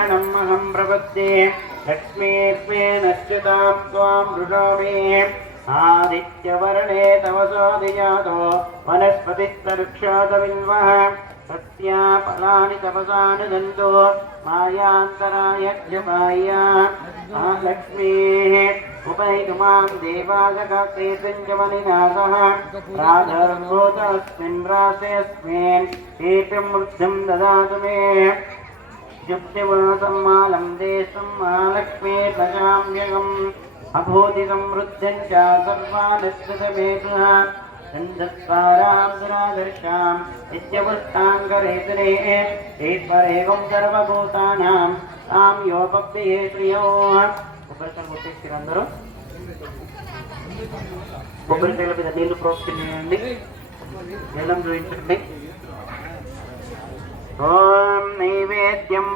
शरणम् अहं प्रपद्ये लक्ष्मीर्मेणच्युतां त्वां वृणोमि आदित्यवर्णे तवसो धियातो वनस्पतिस्तरुक्षोतविल्वः सत्या फलानि तपसानुदन्तो मायान्तरायज्ञपाया लक्ष्मीः उपैतुमां देवागकेतञ्जमनिनाथः राधर्भूतस्मिन् रासेऽस्मिन् कीर्तिं वृद्धिं ददातु मे युक्तिवासं मालं देशं महालक्ष्मीर्भजाम्यहम् अभूति समृद्धिं च सर्वानश्चितवेदः चन्दस्वाराब्धरादर्शां नित्यपुष्टाङ्गरेतुरे ईश्वरेकं सर्वभूतानां तां योपप्रिये श्रियो ఉపరితల కొట్టేసి అందరూ కొబ్బరికాయల మీద నీళ్లు ప్రోక్షణ చేయండి నీళ్ళం చూపించండి ఓం నైవేద్యం